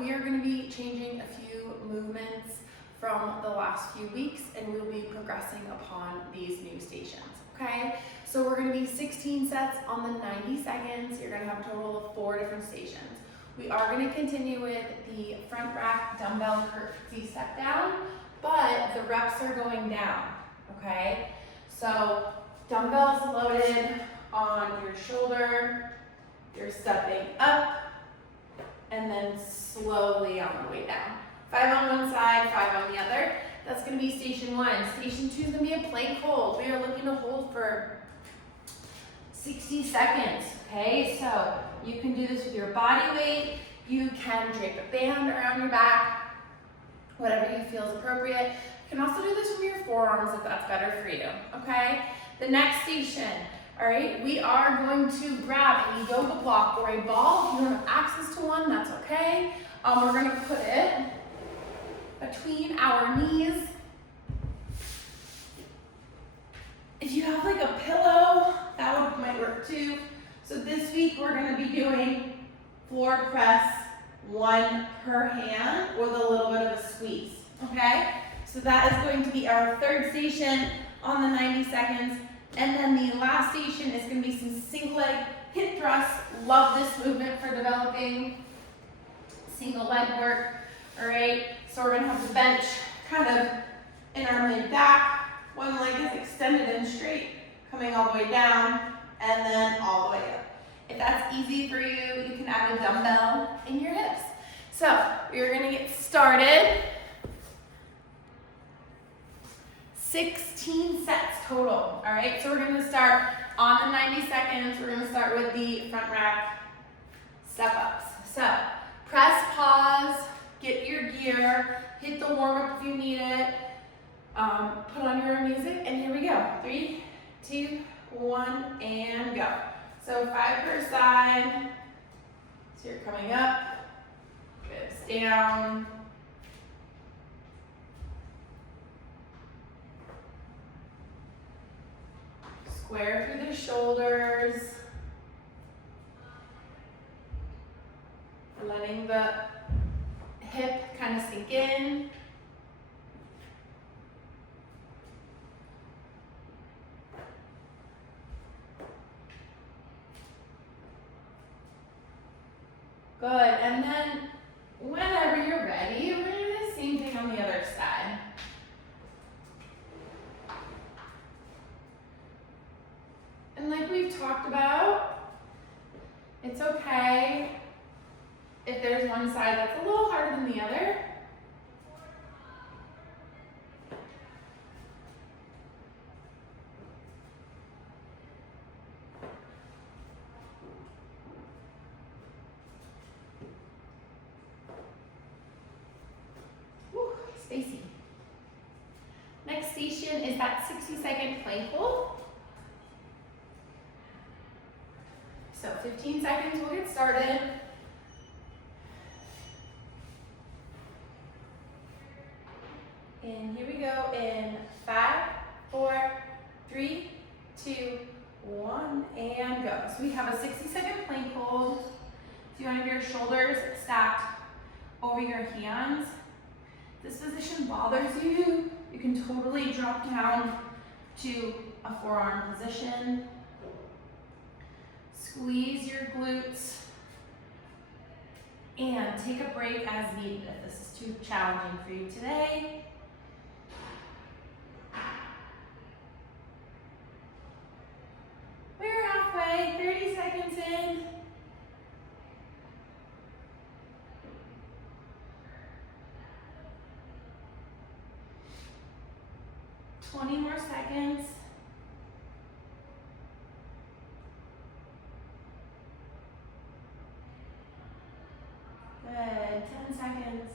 we are going to be changing a few movements from the last few weeks, and we'll be progressing upon these new stations, okay? So we're going to be 16 sets on the 90 seconds. You're going to have a total of 4 different stations. We are going to continue with the front rack dumbbell curtsy step down, but the reps are going down, okay? So dumbbells loaded on your shoulder, you're stepping up, and then slowly on the way down. 5 on one side, 5 on the other. That's gonna be station 1. Station 2 is gonna be a plank hold. We are looking to hold for 60 seconds, okay? So you can do this with your body weight. You can drape a band around your back, whatever you feel is appropriate. You can also do this with your forearms if that's better for you, okay? The next station, all right, we are going to grab a yoga block or a ball. If you don't have access to one, that's okay. We're gonna put it between our knees. If you have like a pillow, that might work too. So this week we're gonna be doing floor press, 1 per hand with a little bit of a squeeze, okay? So that is going to be our 3rd station on the 90 seconds. And then the last station is gonna be some single leg hip thrusts. Love this movement for developing single leg work, all right? So we're gonna have the bench kind of in our mid back. One leg is extended and straight, coming all the way down, and then all the way up. If that's easy for you, you can add a dumbbell in your hips. So we're gonna get started. 16 sets total, all right? So we're gonna start on the 90 seconds. We're gonna start with the front rack step ups. So press, pause, get your gear, hit the warm up if you need it, put on your music, and here we go. 3, 2, 1, and go. So 5 per side. So you're coming up, ribs down. Square through the shoulders. Letting the hip kind of sink in. Good, and then whenever you're ready, we're gonna do the same thing on the other side. And like we've talked about, it's okay if there's one side that's a little harder than the other. Whew, spacey. Next station is that 60-second plank hold. So 15 seconds, we'll get started. And here we go in 5, 4, 3, 2, 1, and go. So we have a 60-second plank hold. So you want to have your shoulders stacked over your hands. If this position bothers you, you can totally drop down to a forearm position. Squeeze your glutes and take a break as needed if this is too challenging for you today. We're halfway, 30 seconds in. Twenty more seconds. Good, 10 seconds.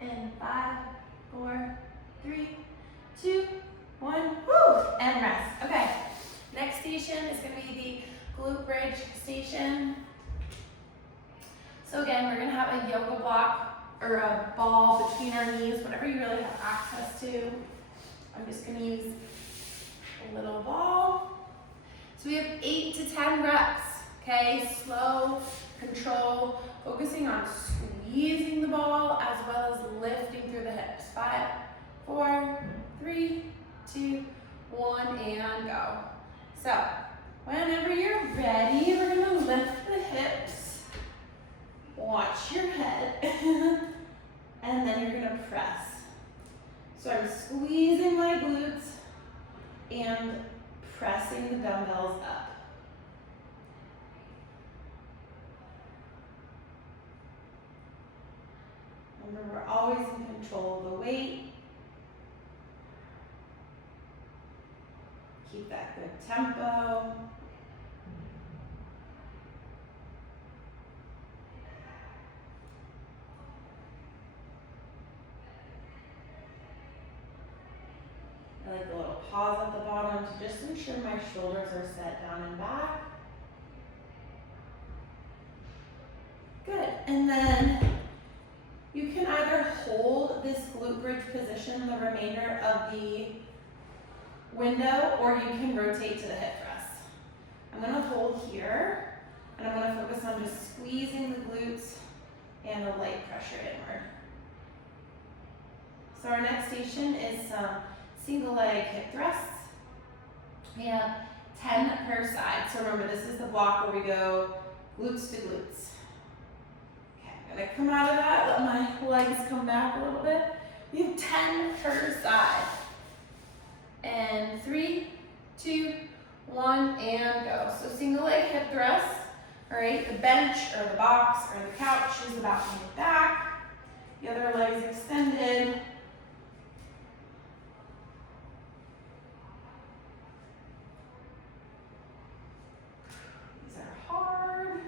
And 5, 4, 3, 2, 1, woo, and rest. Okay, next station is gonna be the glute bridge station. So again, we're gonna have a yoga block or a ball between our knees, whatever you really have access to. I'm just gonna use a little ball. So we have 8 to 10 reps, Okay, slow, control, focusing on squeezing the ball as well as lifting through the hips. 5, 4, 3, 2, 1, and go. So, whenever you're ready, we're gonna lift the hips, watch your head, and then you're gonna press. So I'm squeezing my glutes and pressing the dumbbells up. Remember, we're always in control of the weight. Keep that good tempo. I like a little pause at the bottom to just ensure my shoulders are set down and back. Good, and then you can either hold this glute bridge position the remainder of the window, or you can rotate to the hip thrust. I'm gonna hold here, and I'm gonna focus on just squeezing the glutes and a light pressure inward. So our next station is some single leg hip thrusts. We have 10 per side. So remember, this is the block where we go glutes to glutes. Okay, I'm gonna come out of that, let my legs come back a little bit. We have 10 per side. And 3, 2, 1, and go. So single leg hip thrust. All right, the bench or the box or the couch is about to move back. The other leg is extended. These are hard.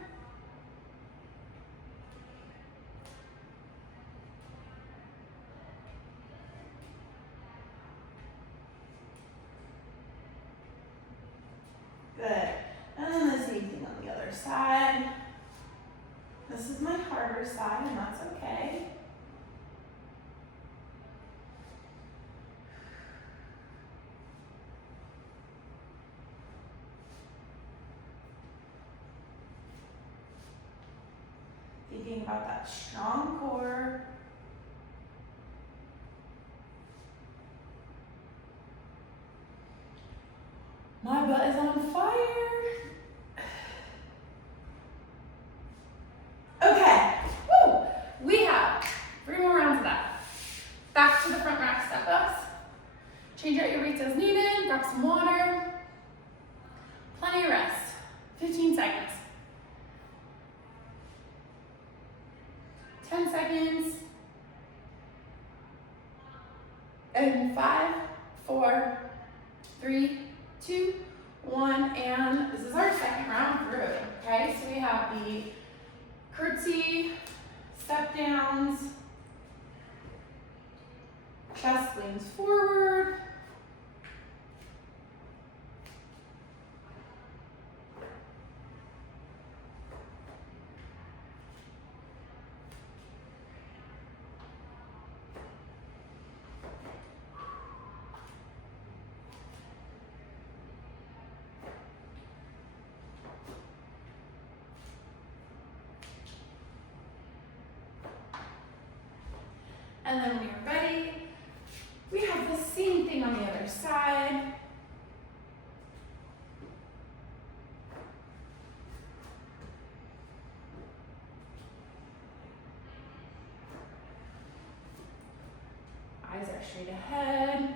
Good. And then the same thing on the other side. This is my harder side, and that's okay. Thinking about that strong core. My butt is on fire. Okay, woo! We have 3 more rounds of that. Back to the front rack step ups. Change out your weights as needed, grab some water. Plenty of rest, 15 seconds. 10 seconds. And 5, 4, 3, 2, 1, and this is our second round through, okay? So we have the curtsy, step downs, chest leans forward, and then when you're ready, we have the same thing on the other side. Eyes are straight ahead.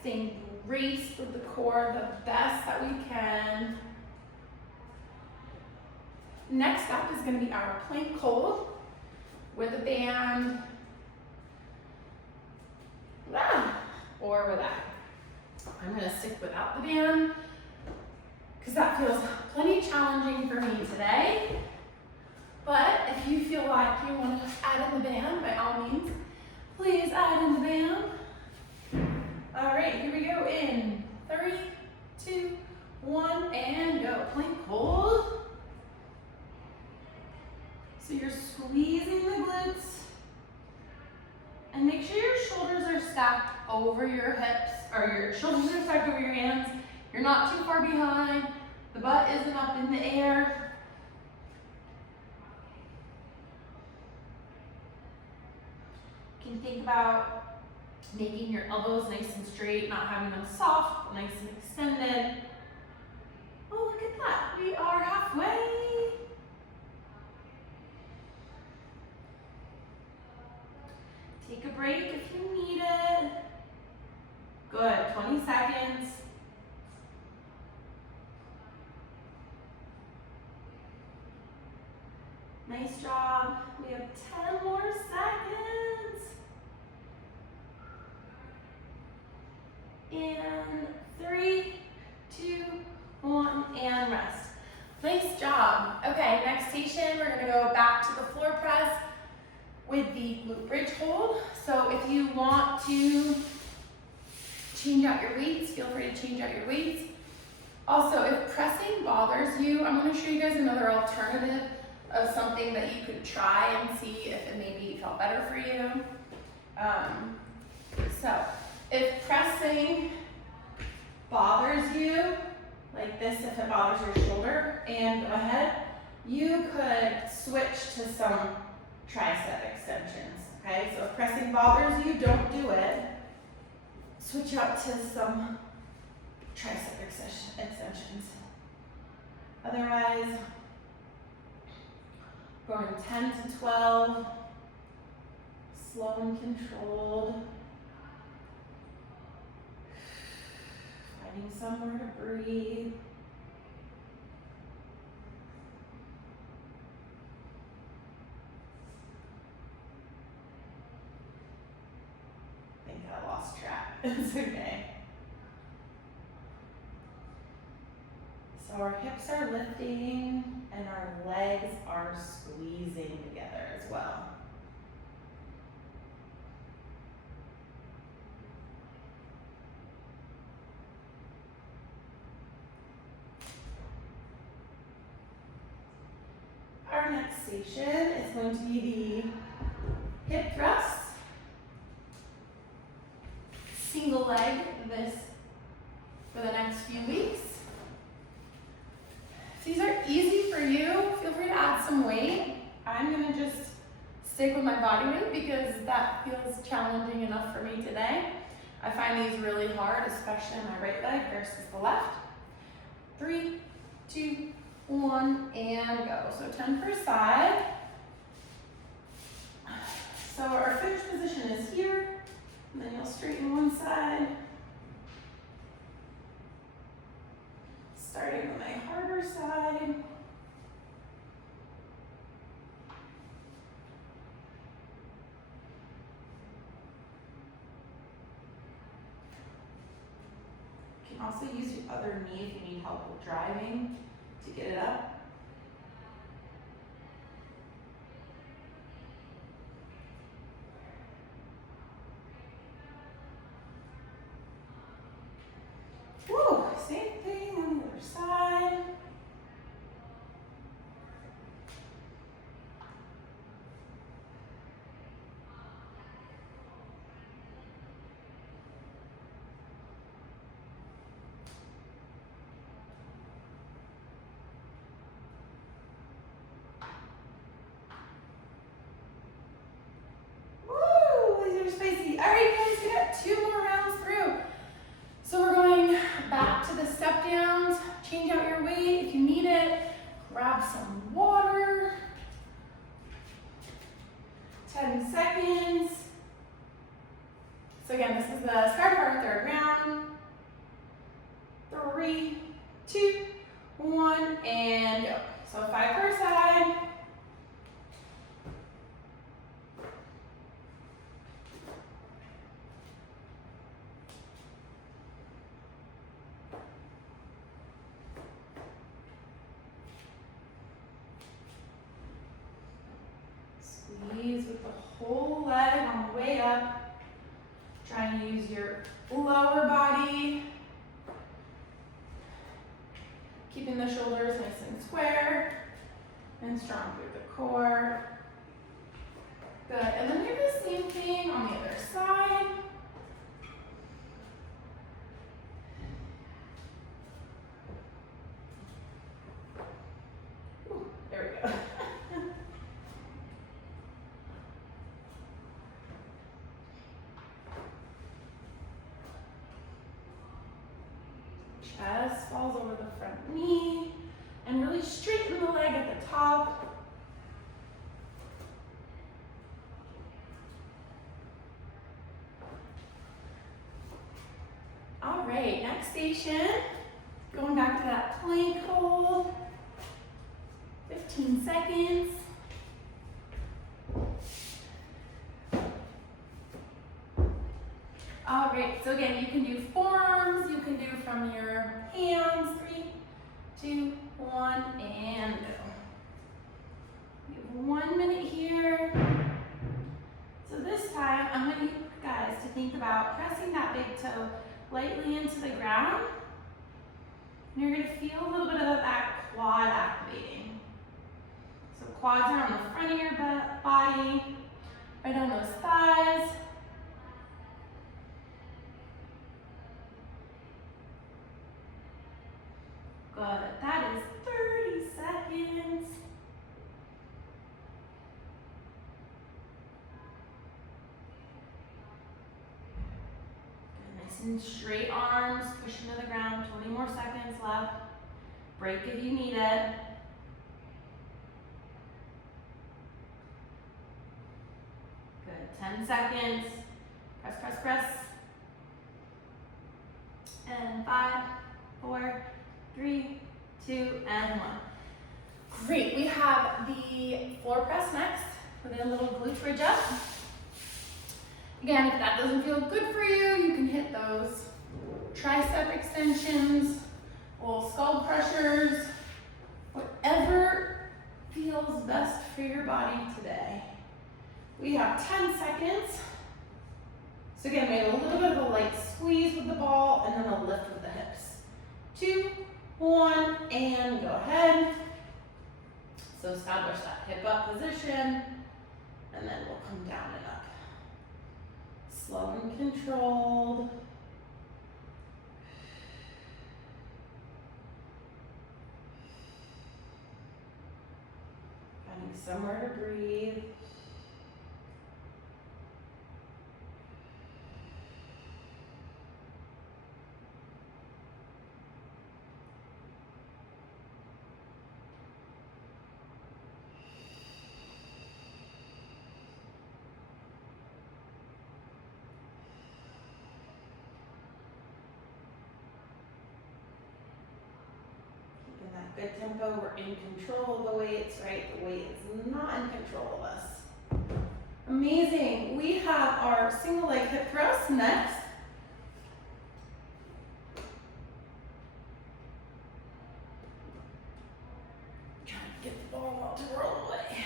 Staying braced with the core the best that we can. Next up is going to be our plank hold with a band. Or without. I'm going to stick without the band because that feels plenty challenging for me today. But if you feel like you want to add in the band, by all means, please add in the band. All right, here we go in 3, 2, 1, and go. Plank hold. So you're squeezing the glutes. And make sure your shoulders are stacked over your hips, or your shoulders are stacked over your hands. You're not too far behind. The butt isn't up in the air. You can think about making your elbows nice and straight, not having them soft, nice and extended. Oh, look at that. We are halfway. Take a break if you need it. Good, 20 seconds. Nice job. We have 10 more seconds. And 3, 2, 1, and rest. Nice job. Okay, next station, we're gonna go back to the floor press with the glute bridge hold. So if you want to change out your weights, feel free to change out your weights. Also, if pressing bothers you, I'm gonna show you guys another alternative of something that you could try and see if it maybe felt better for you. So if pressing bothers you, like this, if it bothers your shoulder and go ahead, you could switch to some tricep extensions, okay? So if pressing bothers you, don't do it. Switch up to some tricep extensions. Otherwise, going 10 to 12, slow and controlled. Finding somewhere to breathe. I think I lost track. It's okay. So our hips are lifting and our legs are squeezing together as well. Our next station is going to be the hip thrust. Single leg this for the next few weeks. If these are easy for you, feel free to add some weight. I'm gonna just stick with my body weight because that feels challenging enough for me today. I find these really hard, especially on my right leg versus the left. 3, 2, 1, and go. So 10 per side. So our finished position is here, and then you'll straighten one side. Starting with my harder side. You can also use your other knee if you need help with driving to get it up. Woo, same thing on the other side. Woo, these are spicy. All right, guys, we got 2 more rounds through. So we're going back to the step downs. Change out your weight if you need it. Grab some water. 10 seconds. So again, this is the start of our third round. 3, 2, 1, and go. So 5 per side. Squeeze with the whole leg on the way up. Try and use your lower body. Keeping the shoulders nice and square and strong through the core. Good, and then do the same thing on the other side. chest falls over the front knee, and really straighten the leg at the top. All right, next station, going back to that plank hold, 15 seconds. All right, so again, you can do forearms, you can do from your hands, 3, 2, 1, and go. We have 1 minute here. So this time, I'm gonna need you guys to think about pressing that big toe lightly into the ground. And you're gonna feel a little bit of that quad activating. So quads are on the front of your body, right on those thighs. Good, that is 30 seconds. Good, nice and straight arms, push into the ground, 20 more seconds left. Break if you need it. Good, 10 seconds. Press, press, press. And 5, 4, 3, 2, and 1. Great, we have the floor press next with a little glute bridge up. Again, if that doesn't feel good for you, you can hit those tricep extensions, little skull crushers, whatever feels best for your body today. We have 10 seconds. So again, we have a little bit of a light squeeze with the ball and then a lift with the hips. 2, 1, and go ahead. So establish that hip up position, and then we'll come down and up. Slow and controlled. Finding somewhere to breathe. Good tempo, we're in control of the weights, right? The weight is not in control of us. Amazing. We have our single leg hip thrust next. Trying to get the ball out to roll away.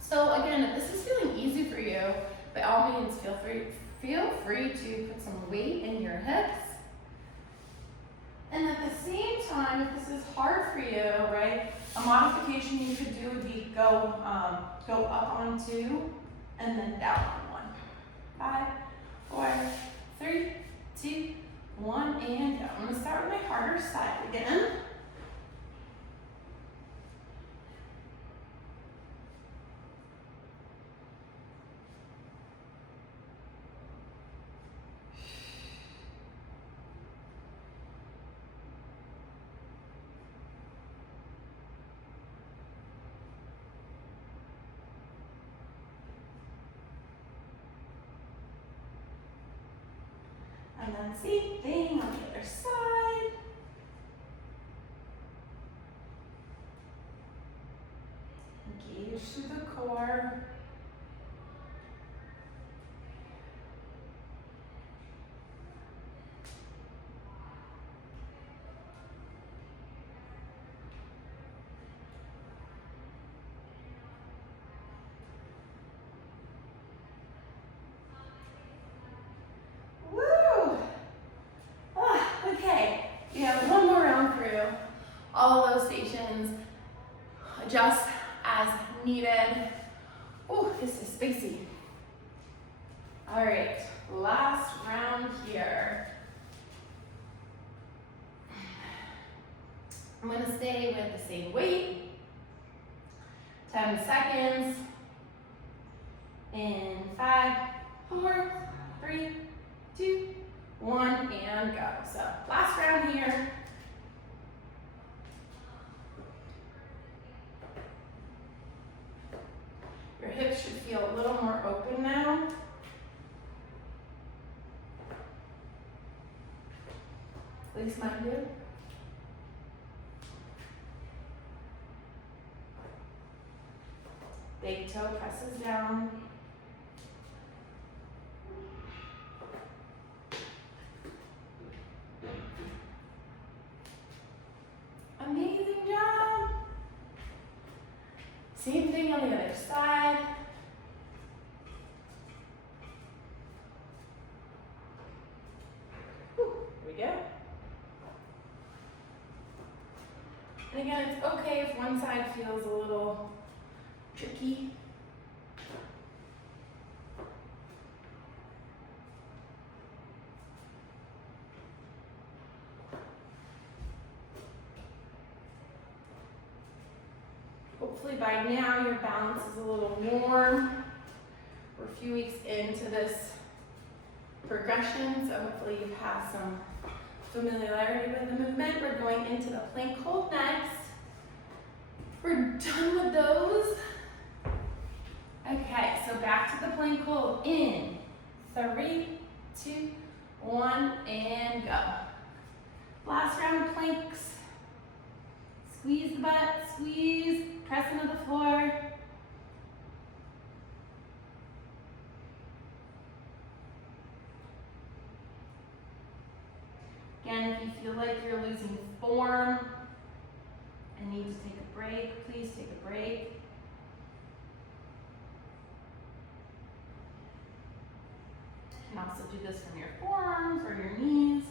So again, if this is feeling easy for you, by all means, feel free to put some weight in your hips. And at the same time, if this is hard for you, right, a modification you could do would be go up on 2 and then down on 1. 5, 4, 3, 2, 1, and go. I'm gonna start with my harder side again. And then same thing on the other side. Engage through the core. All of those stations, adjust as needed. Oh, this is spacey. All right, last round here. I'm gonna stay with the same weight. 10 seconds. In 5, 4, 3, 2, 1, and go. So last round here. Your hips should feel a little more open now. At least mine do. Big toe presses down. Amazing job. Same thing on the other side. Whew, here we go. And again, it's okay if one side feels a little tricky. Hopefully by now your balance is a little warm. We're a few weeks into this progression, so hopefully you've had some familiarity with the movement. We're going into the plank hold next. We're done with those. Okay, so back to the plank hold in 3, 2, 1, and go. Last round of planks. Squeeze the butt, squeeze, press into the floor. Again, if you feel like you're losing form and need to take a break, please take a break. You can also do this from your forearms or your knees.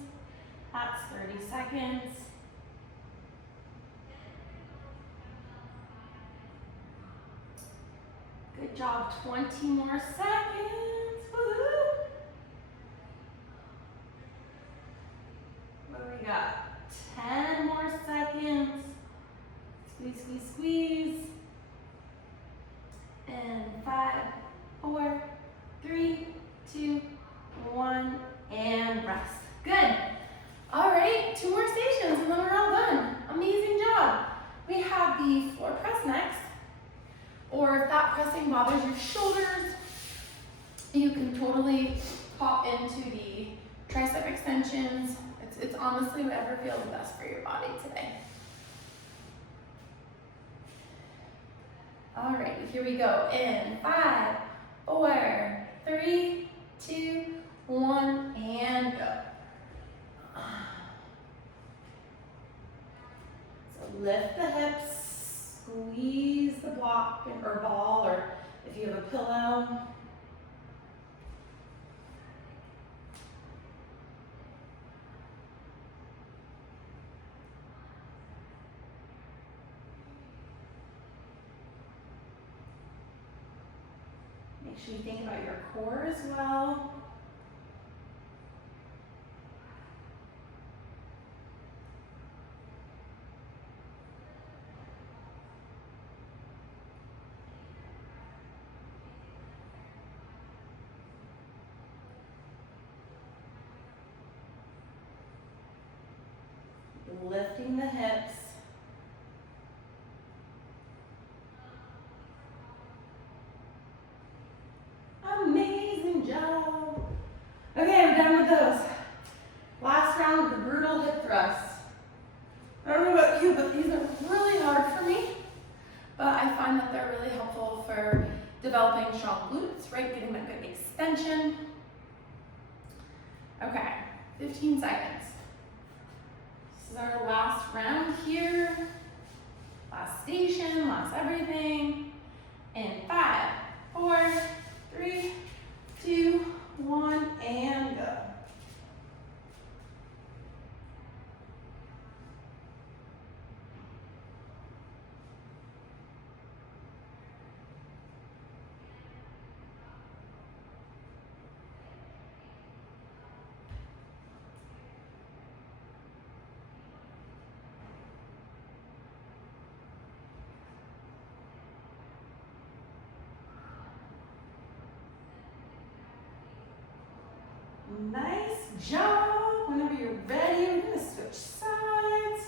That's 30 seconds. Good job, 20 more seconds. Woohoo! What do we got? 10 more seconds. Squeeze, squeeze, squeeze. And 5, 4, 3, 2, 1, and rest. Good. All right, 2 more stations and then we're all done. Amazing job. We have the floor press next. Or if that pressing bothers your shoulders, you can totally hop into the tricep extensions. It's honestly whatever feels best for your body today. All right, here we go. In 5, 4, 3, 2, 1, and go. So lift the hips, squeeze the block or ball, or if you have a pillow. Make sure you think about your core as well. Lifting the hips. Amazing job. Okay, we're done with those. Last round, the brutal hip thrusts. I don't know about you, but these are really hard for me. But I find that they're really helpful for developing strong glutes, right? Getting that good extension. Okay, 15 seconds. This is our last round here. Last station, last everything. In 5, 4, 3, 2, 1, and go. Nice job. Whenever you're ready, we're gonna switch sides.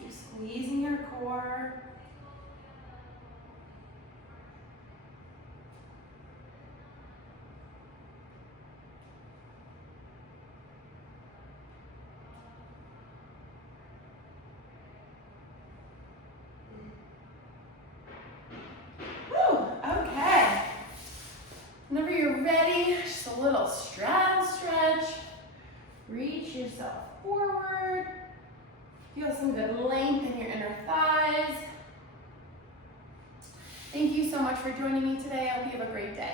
Keep squeezing your core. Woo, okay. Whenever you're ready, just a little straddle stretch. Reach yourself forward. Feel some good length in your inner thighs. Thank you so much for joining me today. I hope you have a great day.